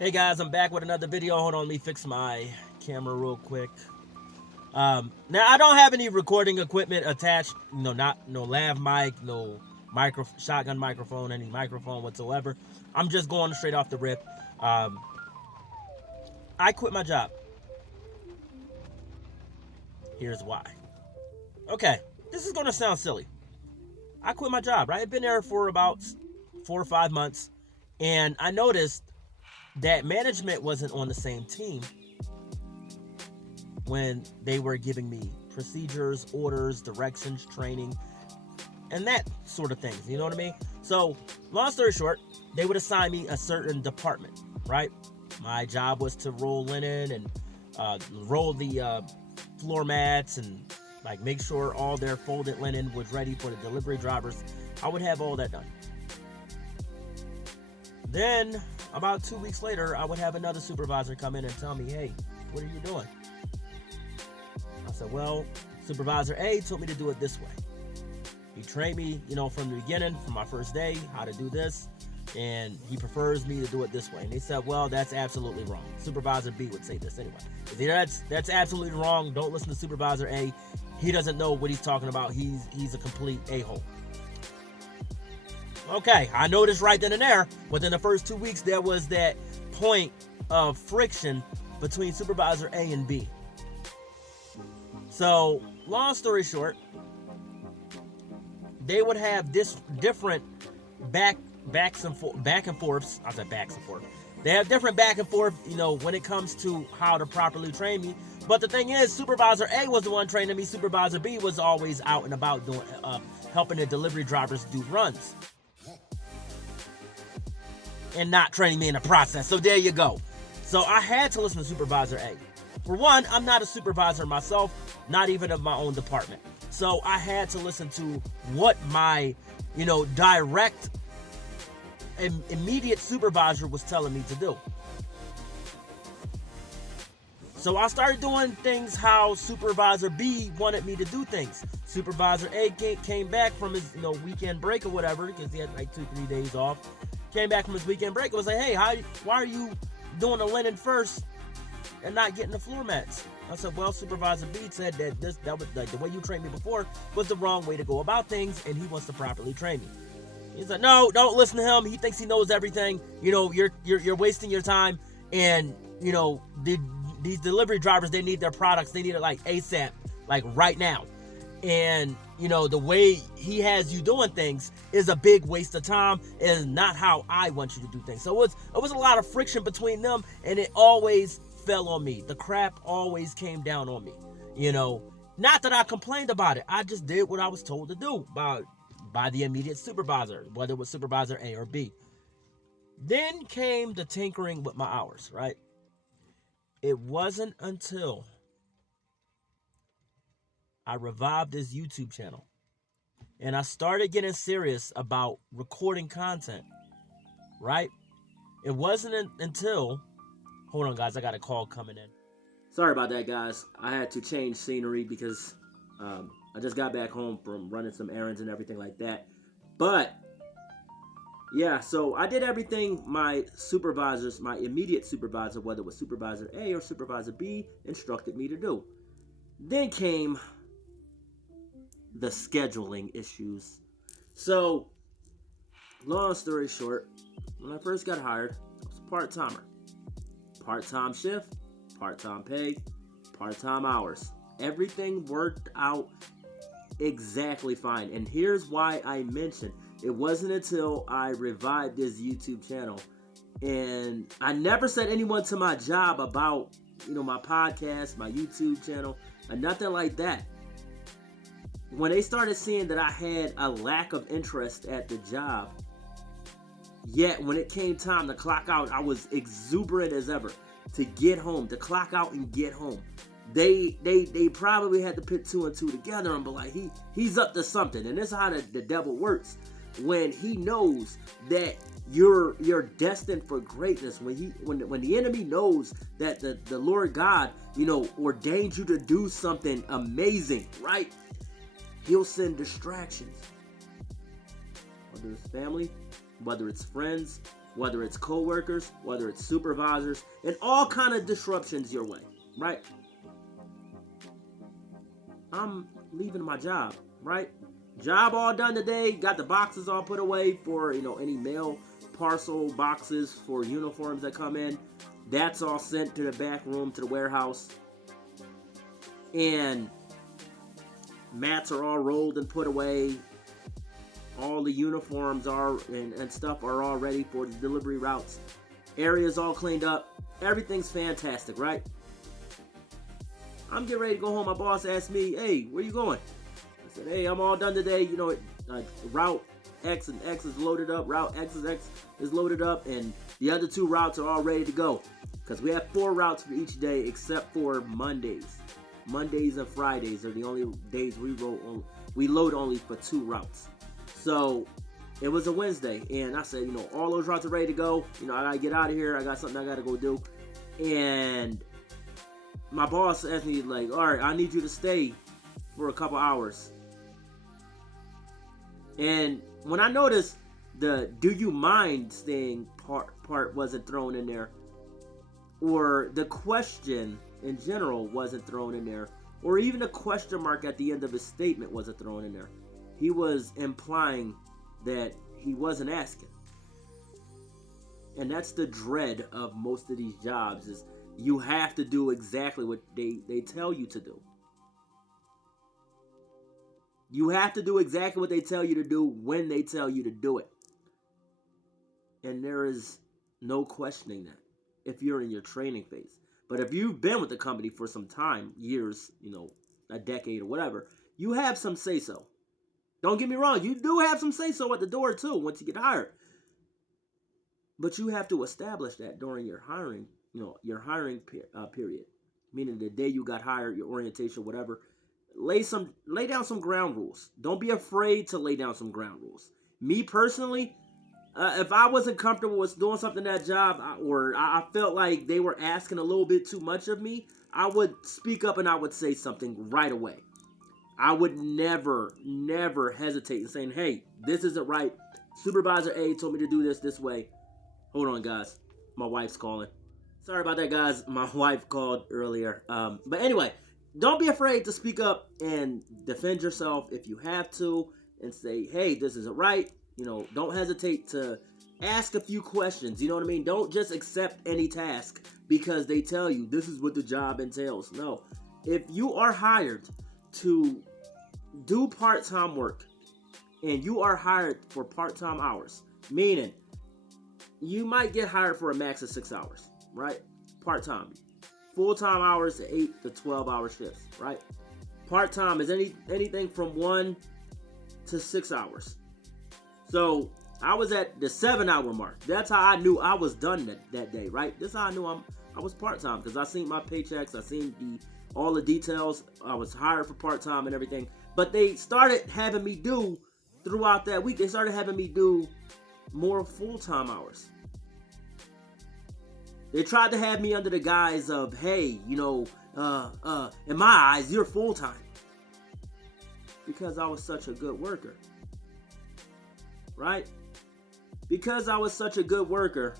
Hey guys, I'm back with another video. Hold on, let me fix my camera real quick. Now I don't have any recording equipment attached. Not no lav mic, no shotgun microphone, any microphone whatsoever. I'm just going straight off the rip. I quit my job. Here's why. Okay, this is gonna sound silly. I quit my job. Right, I've been there for about 4 or 5 months, and I noticed that management wasn't on the same team when they were giving me procedures, orders, directions, training, and that sort of things. You know what I mean? So, long story short, they would assign me a certain department, right? My job was to roll linen and roll the floor mats and like make sure all their folded linen was ready for the delivery drivers. I would have all that done. Then, about 2 weeks later, I would have another supervisor come in and tell me, hey, what are you doing? I said, well, Supervisor A told me to do it this way. He trained me, from the beginning, from my first day, how to do this, and he prefers me to do it this way. And they said, well, that's absolutely wrong. Supervisor B would say this anyway. That's absolutely wrong. Don't listen to Supervisor A. He doesn't know what he's talking about. He's a complete a-hole. Okay, I noticed right then and there, within the first 2 weeks, there was that point of friction between Supervisor A and B. So, long story short, they would have this different back and forths. I said backs and forth. They have different back and forth, when it comes to how to properly train me. But the thing is, Supervisor A was the one training me. Supervisor B was always out and about doing, helping the delivery drivers do runs, and not training me in the process. So there you go. So I had to listen to Supervisor A. For one, I'm not a supervisor myself, not even of my own department. So I had to listen to what my, direct, immediate supervisor was telling me to do. So I started doing things how Supervisor B wanted me to do things. Supervisor A came back from his, weekend break or whatever, because he had like 2-3 days off. Came back from his weekend break and was like, hey, why are you doing the linen first and not getting the floor mats? I said, well, Supervisor B said that was like the way you trained me before was the wrong way to go about things, and he wants to properly train me. He said, no, don't listen to him. He thinks he knows everything. You're wasting your time, and these delivery drivers, they need their products. They need it like ASAP, like right now. And the way he has you doing things is a big waste of time, and not how I want you to do things. So it was a lot of friction between them, and it always fell on me. The crap always came down on me. Not that I complained about it. I just did what I was told to do by the immediate supervisor, whether it was Supervisor A or B. Then came the tinkering with my hours, right? It wasn't until I revived this YouTube channel and I started getting serious about recording content, right? It wasn't until, hold on guys, I got a call coming in. Sorry about that, guys. I had to change scenery because I just got back home from running some errands and everything like that. But yeah, so I did everything my immediate supervisor, whether it was Supervisor A or Supervisor B, instructed me to do. Then came the scheduling issues. So, long story short, when I first got hired, I was a part-timer. Part-time shift, part-time pay, part-time hours. Everything worked out exactly fine. And here's why I mentioned it wasn't until I revived this YouTube channel, and I never sent anyone to my job about, my podcast, my YouTube channel, and nothing like that. When they started seeing that I had a lack of interest at the job, yet when it came time to clock out, I was exuberant as ever to get home, to clock out and get home. They probably had to put two and two together and be like, he's up to something. And this is how the devil works. When he knows that you're destined for greatness, when the enemy knows that the Lord God, ordained you to do something amazing, right? He'll send distractions. Whether it's family, whether it's friends, whether it's co-workers, whether it's supervisors, and all kind of disruptions your way, right? I'm leaving my job, right? Job all done today, got the boxes all put away for, any mail parcel boxes for uniforms that come in. That's all sent to the back room, to the warehouse. And mats are all rolled and put away. All the uniforms are and stuff are all ready for the delivery routes. Area's all cleaned up. Everything's fantastic, right? I'm getting ready to go home. My boss asked me, hey, where you going? I said, hey, I'm all done today. Route X and X is loaded up. Route X is loaded up. And the other 2 routes are all ready to go. Because we have 4 routes for each day except for Mondays. Mondays and Fridays are the only days we load only for 2 routes. So it was a Wednesday. And I said, all those routes are ready to go. I got to get out of here. I got something I got to go do. And my boss asked me, like, all right, I need you to stay for a couple hours. And when I noticed the do you mind staying part wasn't thrown in there, or the question in general wasn't thrown in there, or even a question mark at the end of his statement wasn't thrown in there, he was implying that he wasn't asking. And that's the dread of most of these jobs, is you have to do exactly what they tell you to do. You have to do exactly what they tell you to do when they tell you to do it. And there is no questioning that if you're in your training phase. But if you've been with the company for some time, years, a decade or whatever, you have some say-so. Don't get me wrong, you do have some say-so at the door too once you get hired. But you have to establish that during your hiring, period. Meaning the day you got hired, your orientation, whatever. Lay down some ground rules. Don't be afraid to lay down some ground rules. Me personally, if I wasn't comfortable with doing something at that job, or I felt like they were asking a little bit too much of me, I would speak up and I would say something right away. I would never hesitate in saying, hey, this isn't right. Supervisor A told me to do this way. Hold on, guys. My wife's calling. Sorry about that, guys. My wife called earlier. But anyway, don't be afraid to speak up and defend yourself if you have to, and say, hey, this isn't right. Don't hesitate to ask a few questions. You know what I mean? Don't just accept any task because they tell you this is what the job entails. No. If you are hired to do part-time work and you are hired for part-time hours, meaning you might get hired for a max of 6 hours, right? Part-time. Full-time hours, 8 to 12-hour shifts, right? Part-time is anything from 1 to 6 hours. So I was at the 7-hour mark. That's how I knew I was done that day, right? That's how I knew I was part-time, because I seen my paychecks, I seen all the details. I was hired for part-time and everything. But they started having me do, throughout that week, they started having me do more full-time hours. They tried to have me under the guise of, hey, in my eyes, you're full-time. Because I was such a good worker. Right? Because I was such a good worker,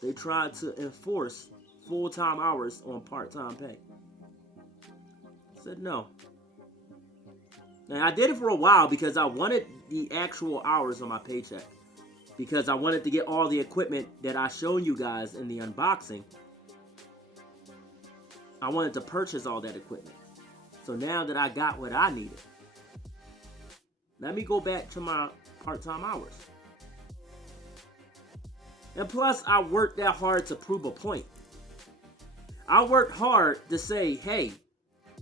they tried to enforce full-time hours on part-time pay. I said no. And I did it for a while because I wanted the actual hours on my paycheck. Because I wanted to get all the equipment that I showed you guys in the unboxing. I wanted to purchase all that equipment. So now that I got what I needed, let me go back to my part-time hours. And plus, I worked that hard to prove a point. I worked hard to say, hey,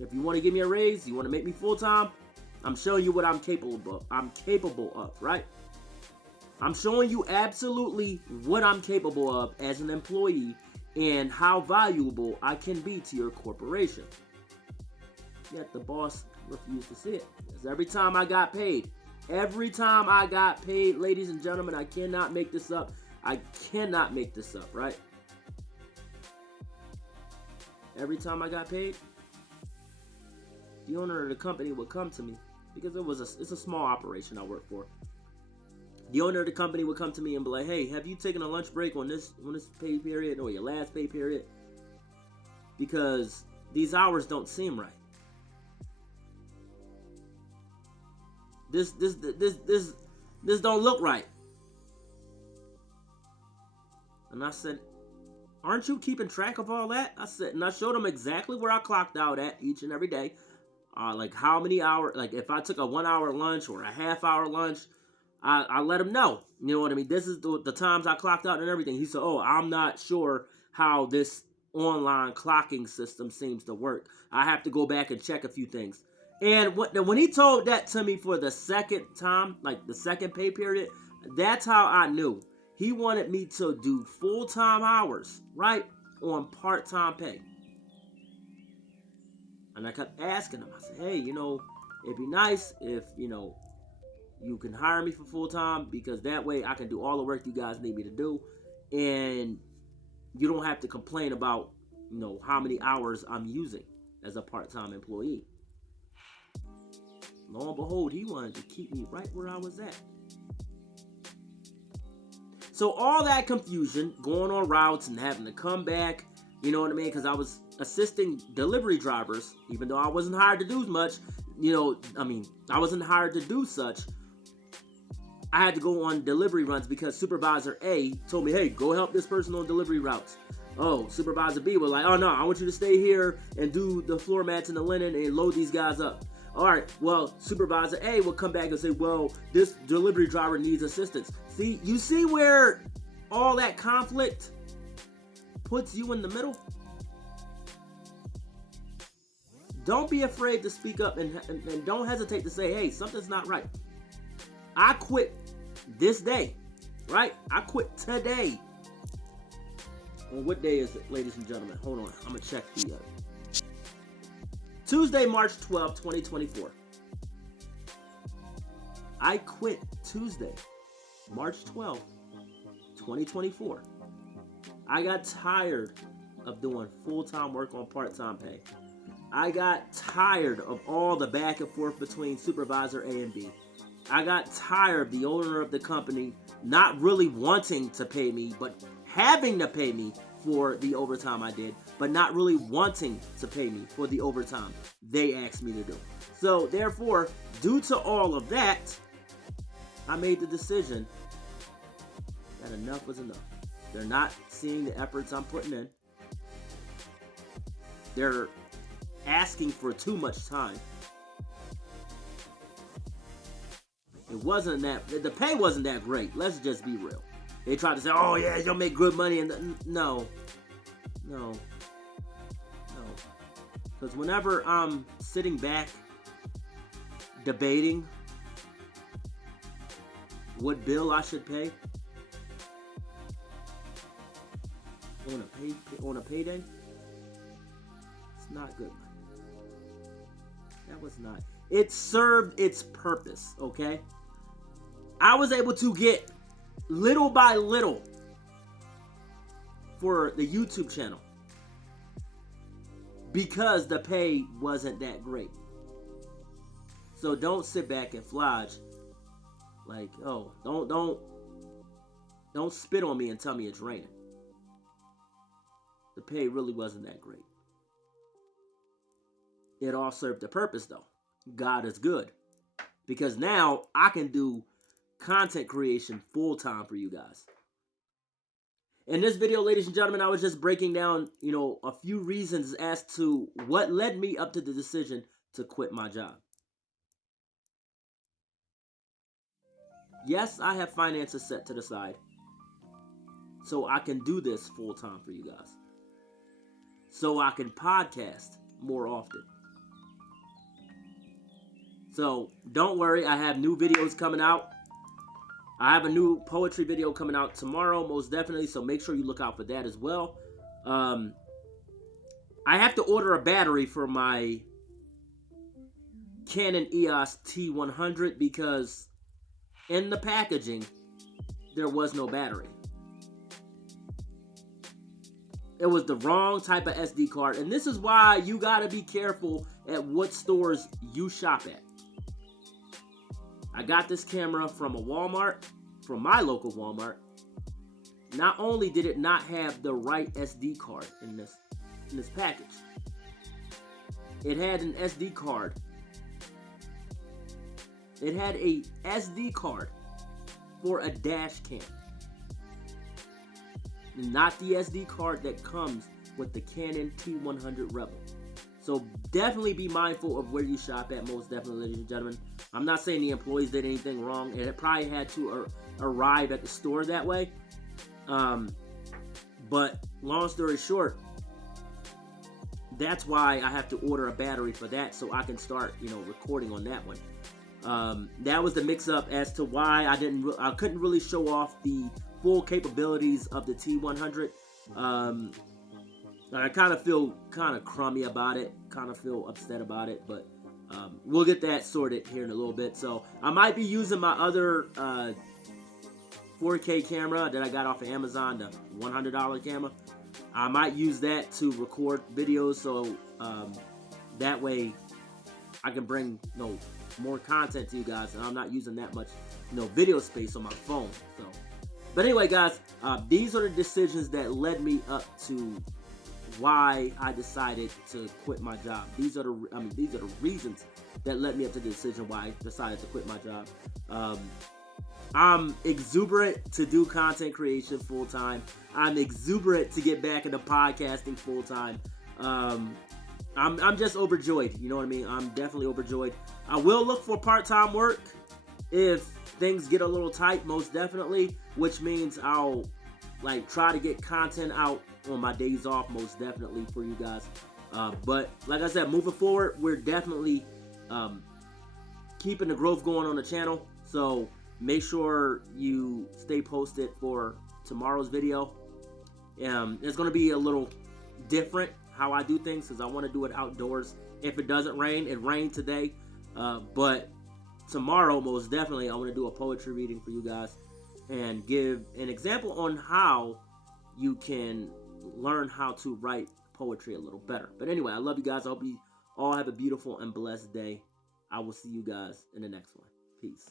if you want to give me a raise, you want to make me full-time, I'm showing you what I'm capable of, right? I'm showing you absolutely what I'm capable of as an employee and how valuable I can be to your corporation. Yet the boss refused to see it. Because every time I got paid, ladies and gentlemen, I cannot make this up. Right? Every time I got paid, the owner of the company would come to me, because it's a small operation I work for. the owner of the company would come to me and be like, hey, have you taken a lunch break on this pay period or your last pay period? Because these hours don't seem right. This don't look right. And I said, aren't you keeping track of all that? I said, and I showed them exactly where I clocked out at each and every day. Like how many hours, like if I took a 1 hour lunch or a half hour lunch, I let him know. You know what I mean? This is the times I clocked out and everything. He said, oh, I'm not sure how this online clocking system seems to work. I have to go back and check a few things. And when he told that to me for the second time, like the second pay period, that's how I knew. He wanted me to do full-time hours, right, on part-time pay. And I kept asking him, I said, hey, it'd be nice if, you can hire me for full-time, because that way I can do all the work you guys need me to do. And you don't have to complain about, how many hours I'm using as a part-time employee. Lo and behold, he wanted to keep me right where I was at. So all that confusion, going on routes and having to come back, you know what I mean? Because I was assisting delivery drivers, even though I wasn't hired to do much, I wasn't hired to do such. I had to go on delivery runs because Supervisor A told me, hey, go help this person on delivery routes. Oh, Supervisor B was like, oh no, I want you to stay here and do the floor mats and the linen and load these guys up. All right, well, Supervisor A will come back and say, well, this delivery driver needs assistance. See, you see where all that conflict puts you in the middle? Don't be afraid to speak up and don't hesitate to say, hey, something's not right. I quit this day, right? I quit today. On what day is it, ladies and gentlemen? Hold on, I'm going to check the Tuesday, March 12, 2024. I quit Tuesday, March 12, 2024. I got tired of doing full-time work on part-time pay. I got tired of all the back and forth between Supervisor A and B. I got tired of the owner of the company not really wanting to pay me, but having to pay me for the overtime I did, but not really wanting to pay me for the overtime they asked me to do. So therefore, due to all of that, I made the decision that enough was enough. They're not seeing the efforts I'm putting in. They're asking for too much time. The pay wasn't that great. Let's just be real. They tried to say, oh yeah, you'll make good money. And no. Because whenever I'm sitting back debating what bill I should pay on a payday, it's not good money. That was not. It served its purpose, okay? I was able to get little by little for the YouTube channel because the pay wasn't that great. So don't sit back and flodge like, oh, don't spit on me and tell me it's raining. The pay really wasn't that great. It all served a purpose though. God is good. Because now I can do content creation full time for you guys. In this video, ladies and gentlemen, I was just breaking down, a few reasons as to what led me up to the decision to quit my job. Yes, I have finances set to the side so I can do this full time for you guys. So I can podcast more often. So don't worry, I have new videos coming out. I have a new poetry video coming out tomorrow, most definitely, so make sure you look out for that as well. I have to order a battery for my Canon EOS T100 because in the packaging, there was no battery. It was the wrong type of SD card, and this is why you gotta be careful at what stores you shop at. I got this camera from a Walmart, from my local Walmart, not only did it not have the right SD card in this package, it had an SD card. It had a SD card for a dash cam. Not the SD card that comes with the Canon T100 Rebel. So definitely be mindful of where you shop at, most definitely, ladies and gentlemen. I'm not saying the employees did anything wrong, and it probably had to arrive at the store that way. But long story short, that's why I have to order a battery for that so I can start, recording on that one. That was the mix-up as to why I couldn't really show off the full capabilities of the T100. I kind of feel kind of crummy about it, kind of feel upset about it, but we'll get that sorted here in a little bit. So I might be using my other 4K camera that I got off of Amazon, the $100 camera. I might use that to record videos, so that way I can bring more content to you guys, and I'm not using that much video space on my phone. So, but anyway, guys, these are the decisions that led me up to why I decided to quit my job. These are the reasons that led me up to the decision why I decided to quit my job. I'm exuberant to do content creation full time. I'm exuberant to get back into podcasting full time. I'm just overjoyed. You know what I mean? I'm definitely overjoyed. I will look for part-time work if things get a little tight, most definitely, which means I'll try to get content out on my days off, most definitely, for you guys. But like I said, moving forward, we're definitely keeping the growth going on the channel. So make sure you stay posted for tomorrow's video. It's going to be a little different how I do things because I want to do it outdoors. If it doesn't rain, it rained today. But tomorrow, most definitely, I want to do a poetry reading for you guys and give an example on how you can learn how to write poetry a little better. But anyway, I love you guys. I hope you all have a beautiful and blessed day. I will see you guys in the next one. Peace.